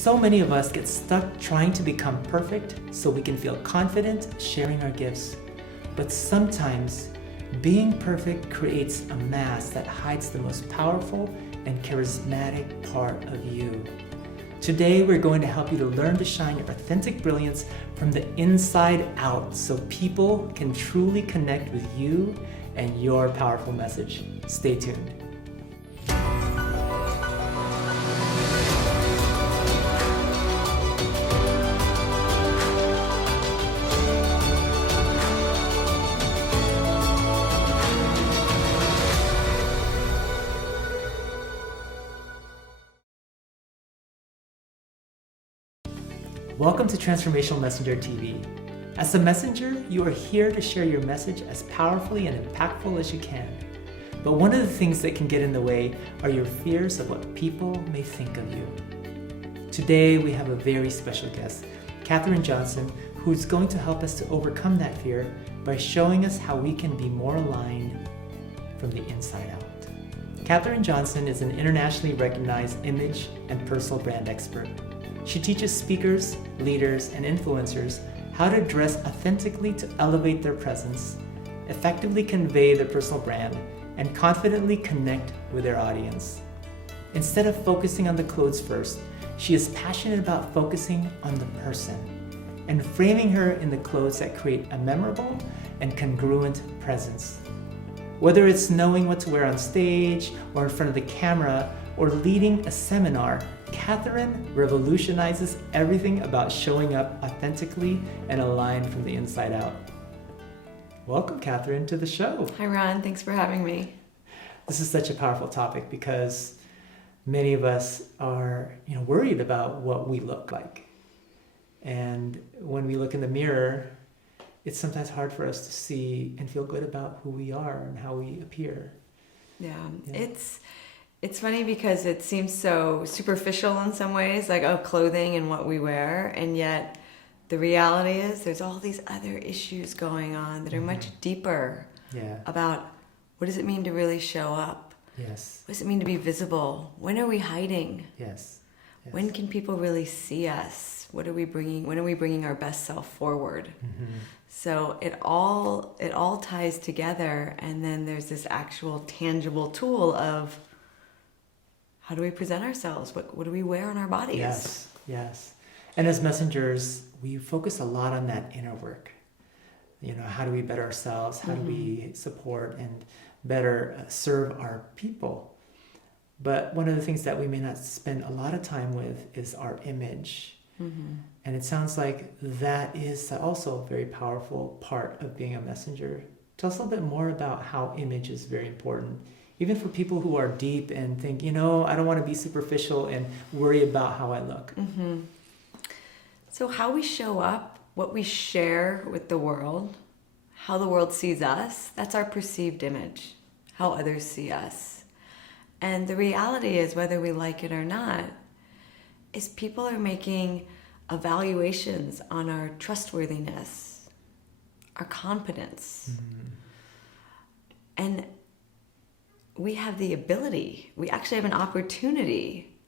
So many of us get stuck trying to become perfect so we can feel confident sharing our gifts. But sometimes being perfect creates a mask that hides the most powerful and charismatic part of you. Today, we're going to help you to learn to shine your authentic brilliance from the inside out so people can truly connect with you and your powerful message. Stay tuned. Welcome to Transformational Messenger TV. As a messenger, you are here to share your message as powerfully and impactful as you can. But one of the things that can get in the way are your fears of what people may think of you. Today, we have a very special guest, Katherine Johnson, who's going to help us to overcome that fear by showing us how we can be more aligned from the inside out. Katherine Johnson is an internationally recognized image and personal brand expert. She teaches speakers, leaders, and influencers how to dress authentically to elevate their presence, effectively convey their personal brand, and confidently connect with their audience. Instead of focusing on the clothes first, she is passionate about focusing on the person and framing her in the clothes that create a memorable and congruent presence. Whether it's knowing what to wear on stage or in front of the camera or leading a seminar, Katherine revolutionizes everything about showing up authentically and aligned from the inside out. Welcome, Katherine, to the show. Hi, Ron. Thanks for having me. This is such a powerful topic because many of us are, worried about what we look like. And when we look in the mirror, it's sometimes hard for us to see and feel good about who we are and how we appear. Yeah. It's funny because it seems so superficial in some ways, like, clothing and what we wear. And yet the reality is there's all these other issues going on that are much deeper about what does it mean to really show up? Yes. What does it mean to be visible? When are we hiding? Yes. When can people really see us? When are we bringing our best self forward? Mm-hmm. So it all ties together. And then there's this actual tangible tool of, how do we present ourselves? What do we wear on our bodies? Yes. And as messengers, we focus a lot on that inner work. How do we better ourselves? How do we support and better serve our people? But one of the things that we may not spend a lot of time with is our image. Mm-hmm. And it sounds like that is also a very powerful part of being a messenger. Tell us a little bit more about how image is very important. Even for people who are deep and think, I don't want to be superficial and worry about how I look. Mm-hmm. So how we show up, what we share with the world, how the world sees us, that's our perceived image, how others see us. And the reality is, whether we like it or not, is people are making evaluations on our trustworthiness, our confidence. Mm-hmm. And we have the ability, we actually have an opportunity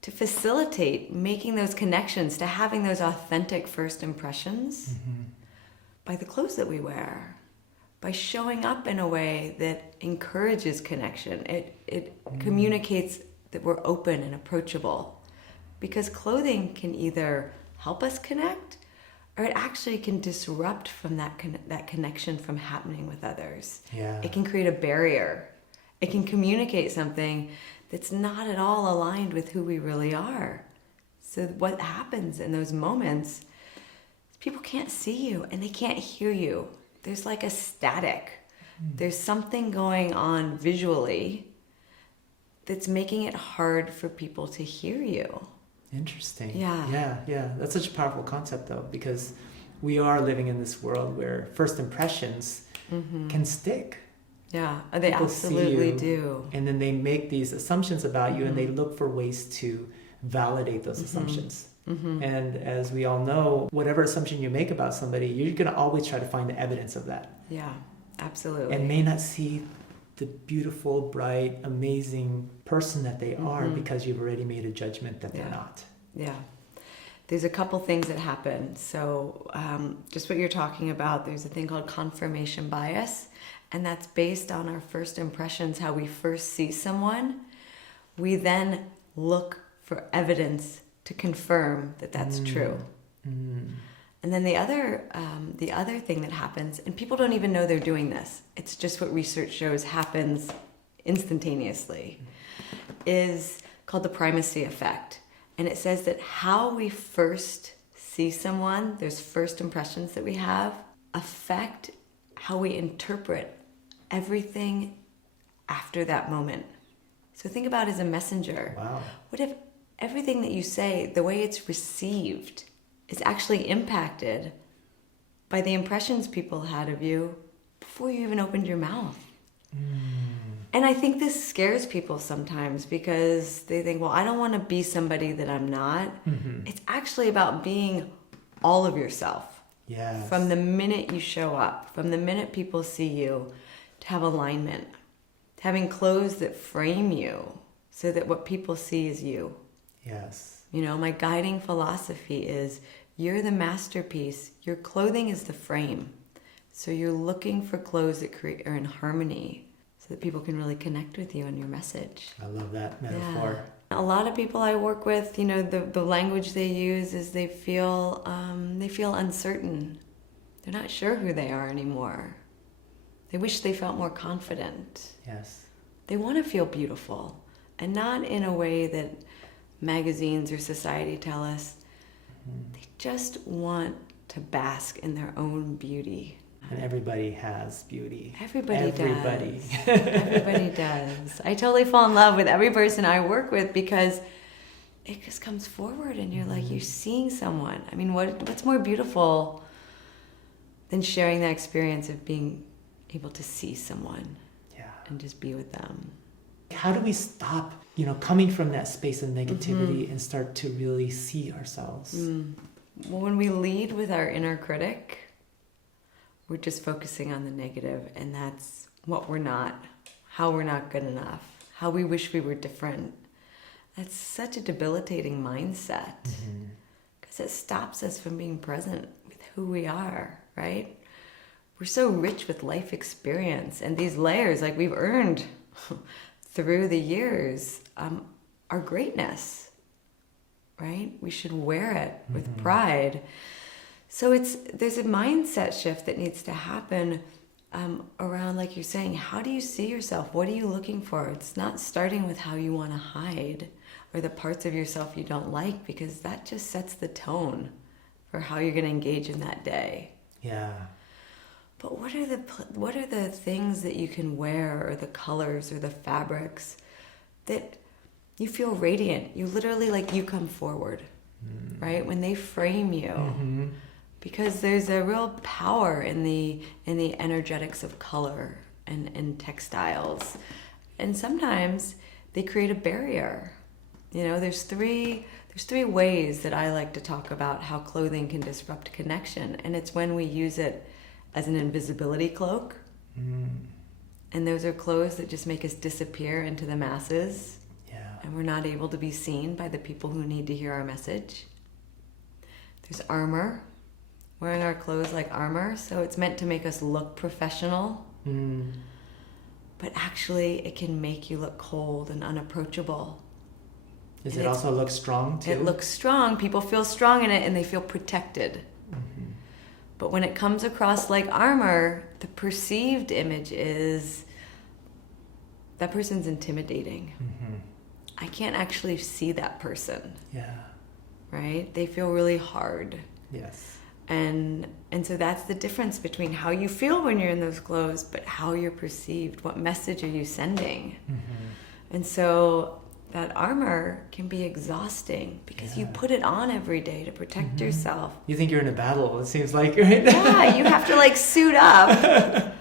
to facilitate making those connections, to having those authentic first impressions by the clothes that we wear, by showing up in a way that encourages connection. It communicates that we're open and approachable, because clothing can either help us connect or it actually can disrupt from that connection from happening with others. Yeah. It can create a barrier. It can communicate something that's not at all aligned with who we really are. So what happens in those moments, people can't see you and they can't hear you. There's like a static. There's something going on visually that's making it hard for people to hear you. Interesting. Yeah. Yeah. That's such a powerful concept, though, because we are living in this world where first impressions can stick. Yeah, they People absolutely see you, do. And then they make these assumptions about you and they look for ways to validate those assumptions. Mm-hmm. And as we all know, whatever assumption you make about somebody, you're going to always try to find the evidence of that. Yeah, absolutely. And may not see the beautiful, bright, amazing person that they are because you've already made a judgment that they're not. Yeah. There's a couple things that happen. So just what you're talking about, there's a thing called confirmation bias, and that's based on our first impressions, how we first see someone. We then look for evidence to confirm that that's true. And then the other thing that happens, and people don't even know they're doing this, it's just what research shows happens instantaneously, is called the primacy effect. And it says that how we first see someone, those first impressions that we have, affect how we interpret everything after that moment. So think about it as a messenger. Wow. What if everything that you say, the way it's received, is actually impacted by the impressions people had of you before you even opened your mouth? And I think this scares people sometimes because they think, well, I don't want to be somebody that I'm not. It's actually about being all of yourself. Yes. From the minute you show up, from the minute people see you, to have alignment, having clothes that frame you so that what people see is you. Yes. You know, my guiding philosophy is you're the masterpiece. Your clothing is the frame. So you're looking for clothes that are in harmony so that people can really connect with you and your message. I love that metaphor. Yeah. A lot of people I work with, you know, the language they use is they feel uncertain. They're not sure who they are anymore. They wish they felt more confident. Yes. They want to feel beautiful, and not in a way that magazines or society tell us. They just want to bask in their own beauty. And everybody has beauty. Everybody does. Everybody does. I totally fall in love with every person I work with because it just comes forward and you're like, you're seeing someone. I mean, what's more beautiful than sharing that experience of being able to see someone and just be with them? How do we stop, coming from that space of negativity and start to really see ourselves? Well, when we lead with our inner critic, we're just focusing on the negative, and that's what we're not, how we're not good enough, how we wish we were different. That's such a debilitating mindset because it stops us from being present with who we are, right? We're so rich with life experience and these layers like we've earned through the years, our greatness, right? We should wear it with pride. So there's a mindset shift that needs to happen around, like you're saying, how do you see yourself? What are you looking for? It's not starting with how you want to hide or the parts of yourself you don't like, because that just sets the tone for how you're going to engage in that day. Yeah. But what are the things that you can wear, or the colors or the fabrics that you feel radiant? You literally, like, you come forward, right? When they frame you. Because there's a real power in the energetics of color and textiles. And sometimes they create a barrier. There's three ways that I like to talk about how clothing can disrupt connection. And it's when we use it as an invisibility cloak. And those are clothes that just make us disappear into the masses. Yeah. And we're not able to be seen by the people who need to hear our message. There's armor. Wearing our clothes like armor, so it's meant to make us look professional, but actually it can make you look cold and unapproachable. Does it also look strong too? It looks strong. People feel strong in it and they feel protected. But when it comes across like armor, the perceived image is that person's intimidating. I can't actually see that person. Yeah. Right? They feel really hard. Yes. And so that's the difference between how you feel when you're in those clothes, but how you're perceived. What message are you sending? And so that armor can be exhausting because you put it on every day to protect yourself. You think you're in a battle, it seems like, right? Yeah, you have to suit up.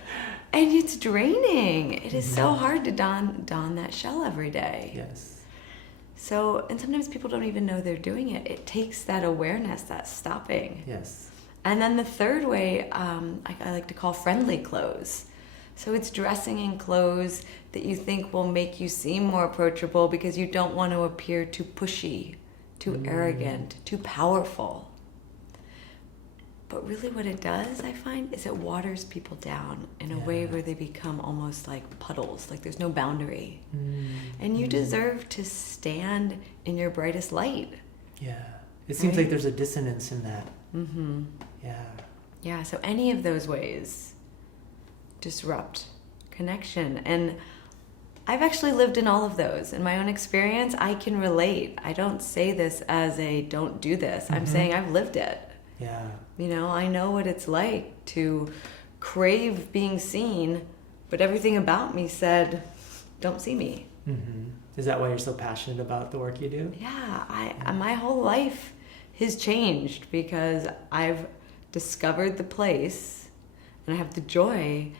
And it's draining. It is so hard to don that shell every day. Yes. So, and sometimes people don't even know they're doing it. It takes that awareness, that stopping. Yes. And then the third way, I like to call friendly clothes. So it's dressing in clothes that you think will make you seem more approachable because you don't want to appear too pushy, too arrogant, too powerful. But really what it does, I find, is it waters people down in a way where they become almost like puddles, like there's no boundary. And you deserve to stand in your brightest light. Yeah. It seems like there's a dissonance in that. Yeah. Yeah, so any of those ways disrupt connection. And I've actually lived in all of those. In my own experience, I can relate. I don't say this as a don't do this. I'm saying I've lived it. Yeah. You know, I know what it's like to crave being seen, but everything about me said, don't see me. Is that why you're so passionate about the work you do? Yeah, my whole life has changed because I've discovered the place and I have the joy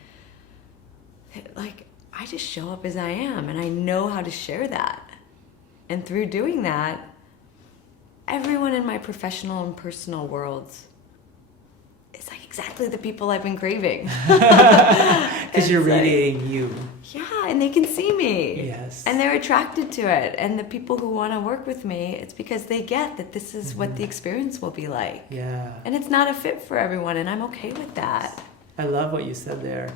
that, like, I just show up as I am and I know how to share that. And through doing that, everyone in my professional and personal worlds is like exactly the people I've been craving. Because you're radiating you. Yeah, and they can see me. Yes. And they're attracted to it. And the people who want to work with me, it's because they get that this is what the experience will be like. Yeah. And it's not a fit for everyone, and I'm okay with that. I love what you said there.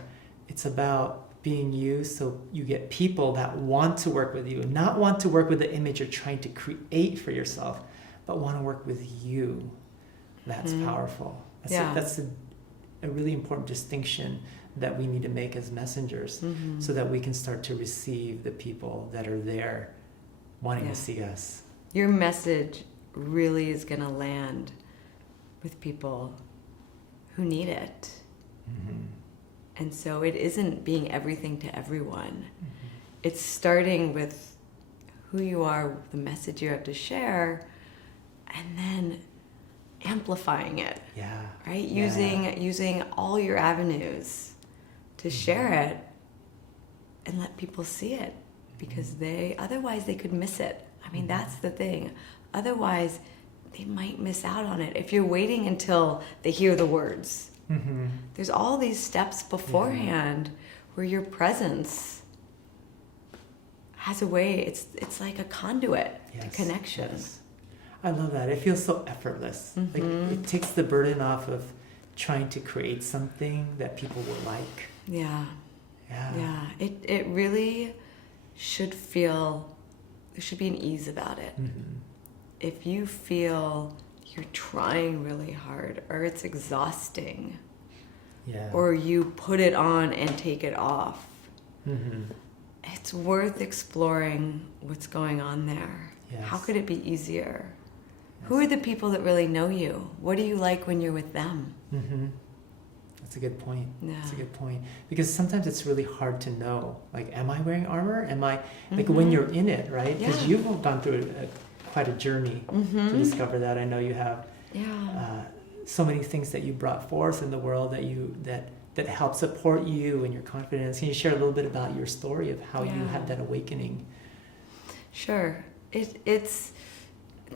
It's about being you, so you get people that want to work with you, not want to work with the image you're trying to create for yourself, but want to work with you. That's powerful. That's a really important distinction that we need to make as messengers, so that we can start to receive the people that are there wanting to see us. Your message really is going to land with people who need it. And so it isn't being everything to everyone. It's starting with who you are, the message you have to share, and then amplifying it. Yeah. Right? Yeah. Using all your avenues to share it and let people see it, because otherwise they could miss it. I mean, that's the thing. Otherwise, they might miss out on it if you're waiting until they hear the words. There's all these steps beforehand where your presence has a way, it's like a conduit to connection. Yes. I love that. It feels so effortless. Like it takes the burden off of trying to create something that people will like. Yeah. It really should feel, there should be an ease about it. If you feel you're trying really hard, or it's exhausting, or you put it on and take it off, it's worth exploring what's going on there. How could it be easier? Who are the people that really know you? What do you like when you're with them? That's a good point. Yeah. That's a good point. Because sometimes it's really hard to know. Like, am I wearing armor? Am I, like when you're in it, right? Because you've gone through quite a journey to discover that. I know you have so many things that you brought forth in the world that help support you and your confidence. Can you share a little bit about your story of how you had that awakening? Sure. It's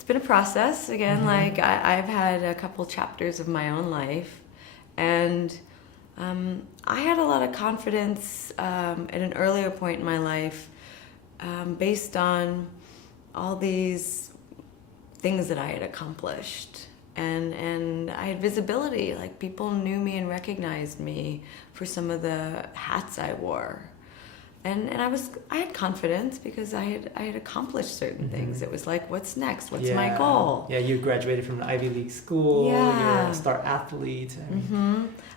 been a process. Again, like I've had a couple chapters of my own life, and I had a lot of confidence at an earlier point in my life based on all these things that I had accomplished. And I had visibility, like people knew me and recognized me for some of the hats I wore. And I had confidence because I had accomplished certain things. It was like, what's next? What's my goal? Yeah, you graduated from an Ivy League school. Yeah. You're a star athlete.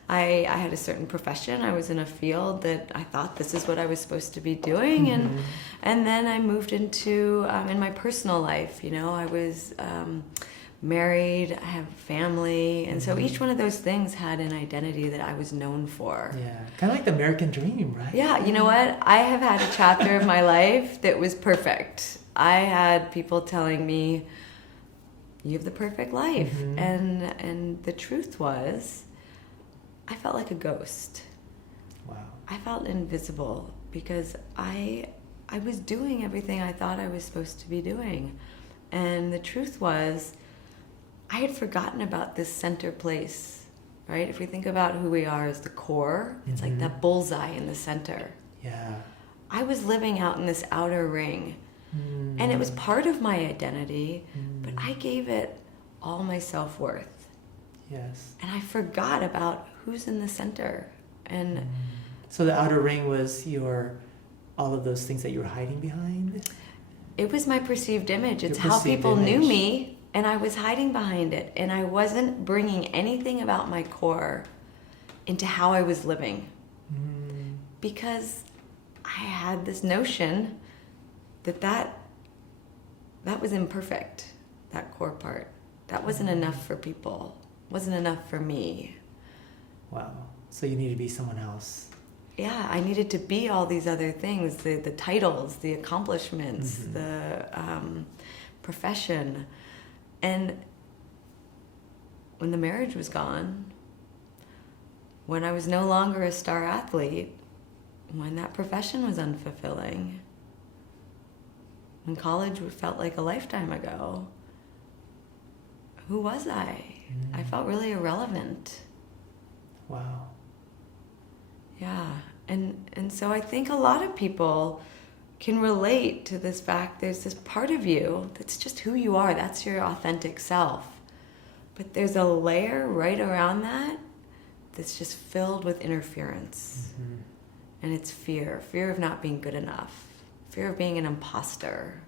I had a certain profession. I was in a field that I thought this is what I was supposed to be doing. And then I moved into, in my personal life, I was married, I have a family, and so each one of those things had an identity that I was known for. Yeah, kind of like the American dream, right? Yeah, you know what? I have had a chapter of my life that was perfect. I had people telling me, you have the perfect life. And the truth was, I felt like a ghost. Wow. I felt invisible because I was doing everything I thought I was supposed to be doing. And the truth was, I had forgotten about this center place, right? If we think about who we are as the core, it's like that bullseye in the center. Yeah. I was living out in this outer ring, and it was part of my identity, but I gave it all my self-worth. Yes. And I forgot about who's in the center. And so the outer ring was all of those things that you were hiding behind? it was my perceived image. It's Your how perceived people knew image. me, and I was hiding behind it. And I wasn't bringing anything about my core into how I was living. Because I had this notion that was imperfect, that core part. That wasn't enough for people. Wasn't enough for me. Wow. So you need to be someone else. Yeah, I needed to be all these other things, the titles, the accomplishments, the profession. And when the marriage was gone, when I was no longer a star athlete, when that profession was unfulfilling, when college felt like a lifetime ago, who was I? I felt really irrelevant. Wow. Yeah, and so I think a lot of people can relate to this fact. There's this part of you that's just who you are. That's your authentic self. But there's a layer right around that that's just filled with interference. And it's fear of not being good enough, fear of being an imposter,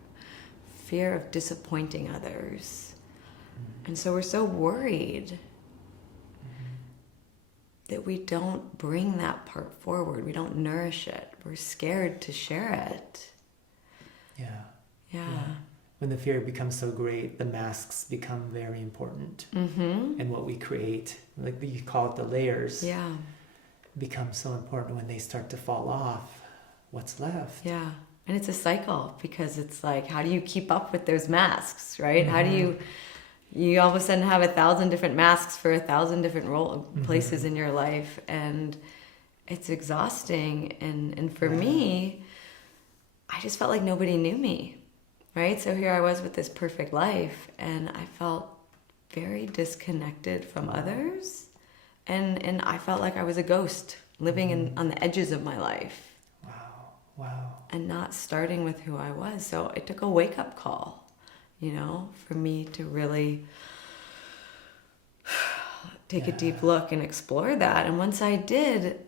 fear of disappointing others. And so we're so worried that we don't bring that part forward. We don't nourish it. We're scared to share it. Yeah. When the fear becomes so great, the masks become very important. And what we create, like you call it the layers, becomes so important. When they start to fall off, what's left? Yeah. And it's a cycle, because it's like, how do you keep up with those masks, right? How do you all of a sudden have 1,000 different masks for 1,000 different places in your life, and it's exhausting. And for me, I just felt like nobody knew me, right? So here I was with this perfect life, and I felt very disconnected from others, and I felt like I was a ghost living on the edges of my life. Wow. And not starting with who I was. So it took a wake-up call, for me to really take a deep look and explore that. And once I did,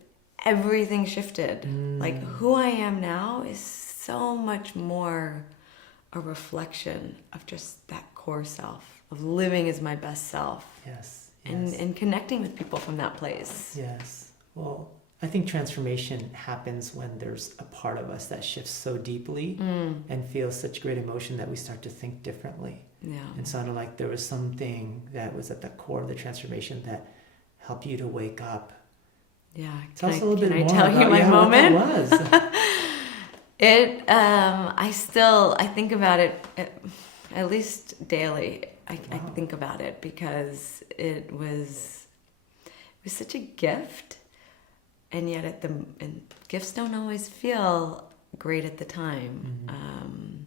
everything shifted. Like, who I am now is so much more a reflection of just that core self, of living as my best self. Yes. And connecting with people from that place. Yes. Well, I think transformation happens when there's a part of us that shifts so deeply and feels such great emotion that we start to think differently. Yeah. And sounded like there was something that was at the core of the transformation that helped you to wake up. Yeah. Tell us a little bit more. Can I tell you my moment? What that was. I think about it at least daily. I think about it because it was such a gift. And yet and gifts don't always feel great at the time.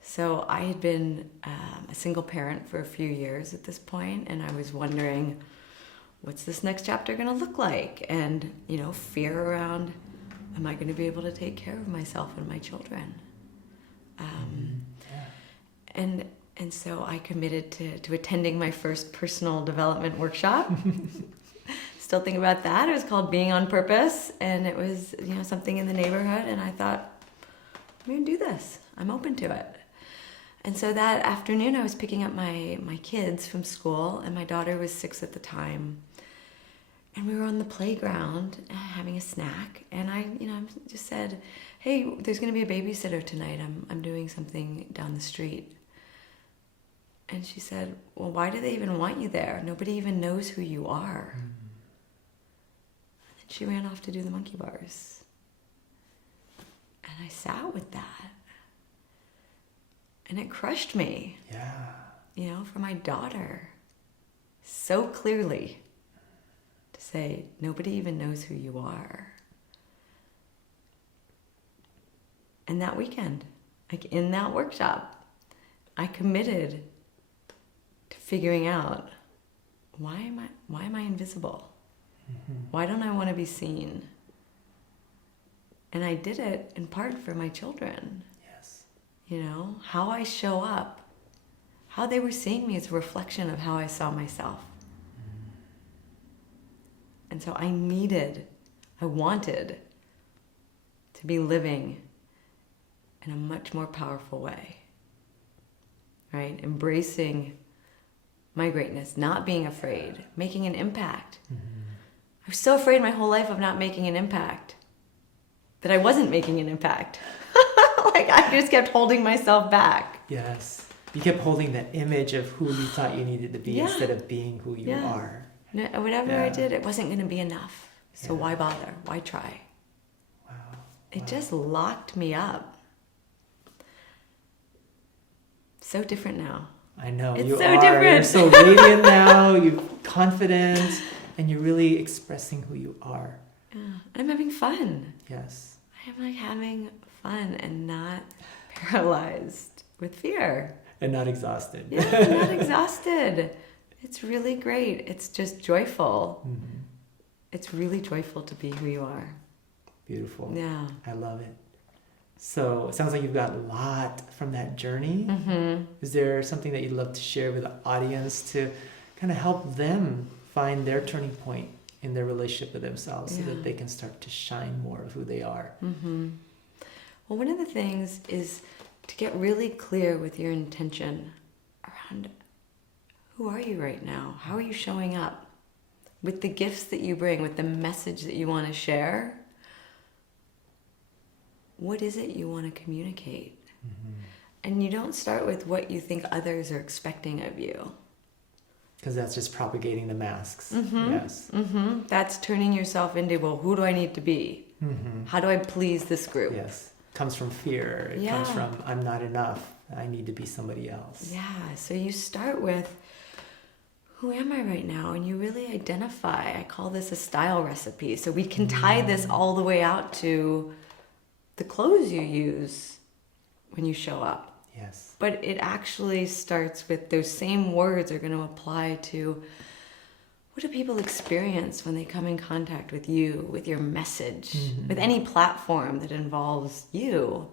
So I had been a single parent for a few years at this point, and I was wondering, what's this next chapter going to look like? And, fear around, am I going to be able to take care of myself and my children? And so I committed to attending my first personal development workshop. Still think about that. It was called Being on Purpose, and it was, something in the neighborhood, and I thought, I'm going to do this. I'm open to it. And so that afternoon I was picking up my kids from school, and my daughter was 6 at the time. And we were on the playground having a snack, and I just said, hey, there's going to be a babysitter tonight. I'm doing something down the street. And she said, well, why do they even want you there? Nobody even knows who you are. She ran off to do the monkey bars. And I sat with that. And it crushed me. Yeah. For my daughter. So clearly. To say, nobody even knows who you are. And that weekend, like in that workshop, I committed to figuring out, why am I invisible? Why don't I want to be seen? And I did it in part for my children. Yes. How I show up, how they were seeing me is a reflection of how I saw myself. And so I wanted to be living in a much more powerful way, right? Embracing my greatness, not being afraid, making an impact. I was so afraid my whole life of not making an impact that I wasn't making an impact. Like I just kept holding myself back. Yes. You kept holding that image of who you thought you needed to be instead of being who you are. Whatever I did, it wasn't going to be enough. So why bother? Why try? Wow. It just locked me up. So different now. I know. It's you so are. different. You're so radiant now. You're confident. And you're really expressing who you are. Yeah. I'm having fun. Yes. I am like having fun and not paralyzed with fear. And not exhausted. Yeah, I'm not exhausted. It's really great. It's just joyful. Mm-hmm. It's really joyful to be who you are. Beautiful. Yeah. I love it. So it sounds like you've got a lot from that journey. Mm-hmm. Is there something that you'd love to share with the audience to kind of help them find their turning point in their relationship with themselves so that they can start to shine more of who they are? Mm-hmm. Well, one of the things is to get really clear with your intention around who are you right now? How are you showing up? With the gifts that you bring, with the message that you want to share, what is it you want to communicate? Mm-hmm. And you don't start with what you think others are expecting of you. Because that's just propagating the masks. Mm-hmm. Yes. Mm-hmm. That's turning yourself into, well, who do I need to be? Mm-hmm. How do I please this group? Yes. Comes from fear. It comes from, I'm not enough. I need to be somebody else. Yeah. So you start with, who am I right now? And you really identify. I call this a style recipe. So we can tie this all the way out to the clothes you use when you show up. Yes. But it actually starts with those same words are going to apply to what do people experience when they come in contact with you, with your message, with any platform that involves you.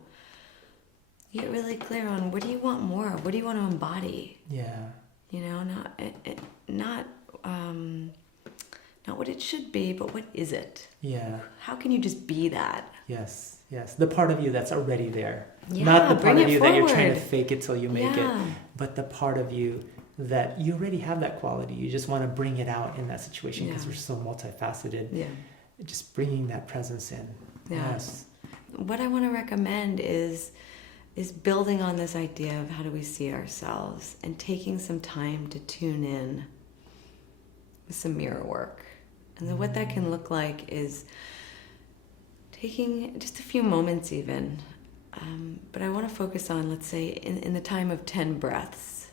You get really clear on what do you want more of? What do you want to embody? Yeah. You know, not what it should be, but what is it? Yeah. How can you just be that? Yes. Yes. The part of you that's already there. Yeah, Not the part of you that you're trying to forward. fake it till you make it, but the part of you that you already have that quality. You just want to bring it out in that situation because we're so multifaceted. Yeah. Just bringing that presence in. Yeah. Yes. What I want to recommend is building on this idea of how do we see ourselves and taking some time to tune in with some mirror work. And then what that can look like is taking just a few moments even. But I want to focus on, let's say, in the time of 10 breaths,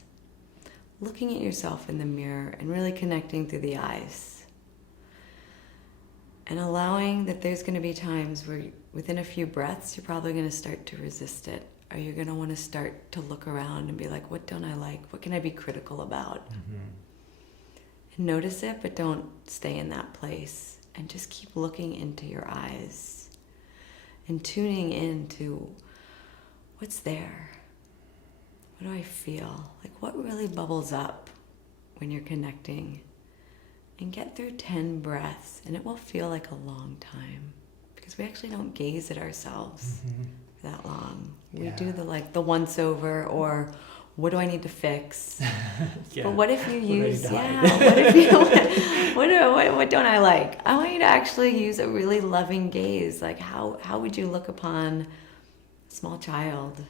looking at yourself in the mirror and really connecting through the eyes. And allowing that there's going to be times where within a few breaths, you're probably going to start to resist it. Or you're going to want to start to look around and be like, what don't I like? What can I be critical about? And notice it, but don't stay in that place. And just keep looking into your eyes and tuning into what's there. What do I feel? Like what really bubbles up when you're connecting? And get through 10 breaths, and it will feel like a long time because we actually don't gaze at ourselves that long. We do the once over or what do I need to fix? But what if you use what if you what don't I like? I want you to actually use a really loving gaze. Like how would you look upon a small child?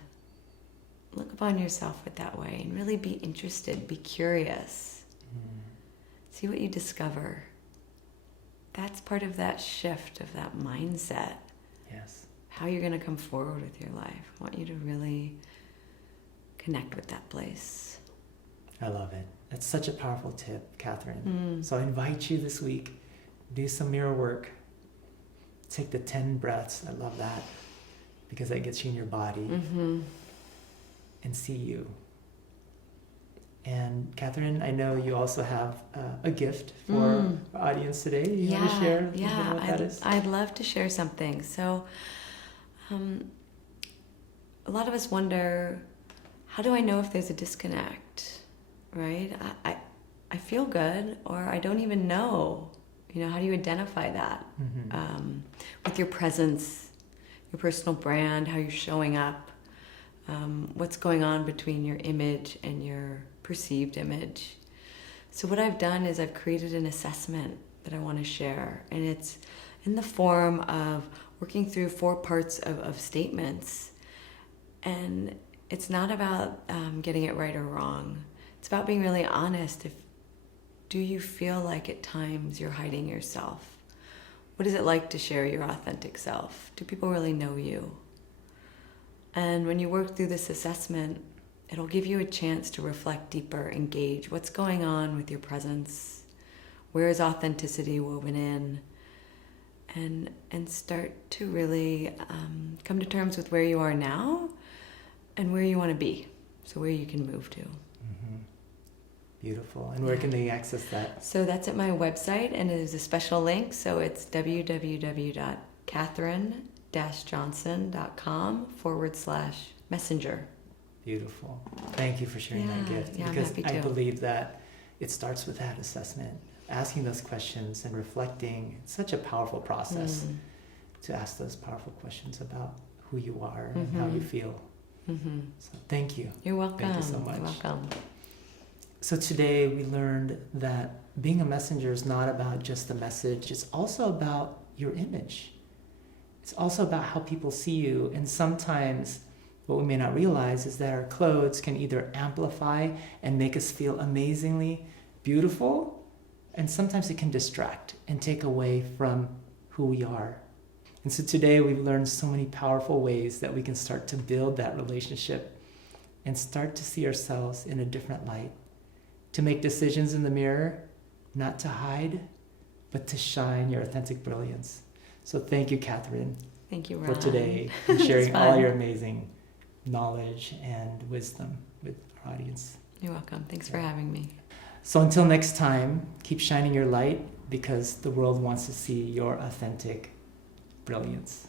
Look upon yourself with that way and really be interested, be curious. See what you discover. That's part of that shift of that mindset. Yes. How you're going to come forward with your life. I want you to really connect with that place. I love it. That's such a powerful tip, Katherine. So I invite you this week, do some mirror work. Take the 10 breaths. I love that because that gets you in your body and see you. And Katherine, I know you also have a gift for our audience today. You want to share a little bit what that is? I'd love to share something. So a lot of us wonder, how do I know if there's a disconnect, right? I feel good, or I don't even know. How do you identify that? With your presence, your personal brand, how you're showing up, what's going on between your image and your perceived image. So what I've done is I've created an assessment that I want to share, and it's in the form of working through 4 parts of statements. And it's not about getting it right or wrong. It's about being really honest. Do you feel like at times you're hiding yourself? What is it like to share your authentic self? Do people really know you? And when you work through this assessment, it'll give you a chance to reflect deeper, engage. What's going on with your presence? Where is authenticity woven in? And start to really come to terms with where you are now and where you want to be, so where you can move to. Beautiful. And where can they access that? So that's at my website, and there's a special link. So it's www.katherine-johnson.com/messenger. Beautiful. Thank you for sharing that gift. Yeah, because I'm happy I to. believe that it starts with that assessment, asking those questions and reflecting. It's such a powerful process to ask those powerful questions about who you are and how you feel. So thank you. You're welcome. Thank you so much. You're welcome. So today we learned that being a messenger is not about just the message. It's also about your image. It's also about how people see you. And sometimes what we may not realize is that our clothes can either amplify and make us feel amazingly beautiful, and sometimes it can distract and take away from who we are. And so today we've learned so many powerful ways that we can start to build that relationship and start to see ourselves in a different light, to make decisions in the mirror, not to hide, but to shine your authentic brilliance. So thank you, Katherine. Thank you, for Ron. today and sharing all fun. your amazing knowledge and wisdom with our audience. You're welcome. Thanks for having me. So until next time, keep shining your light, because the world wants to see your authentic brilliance.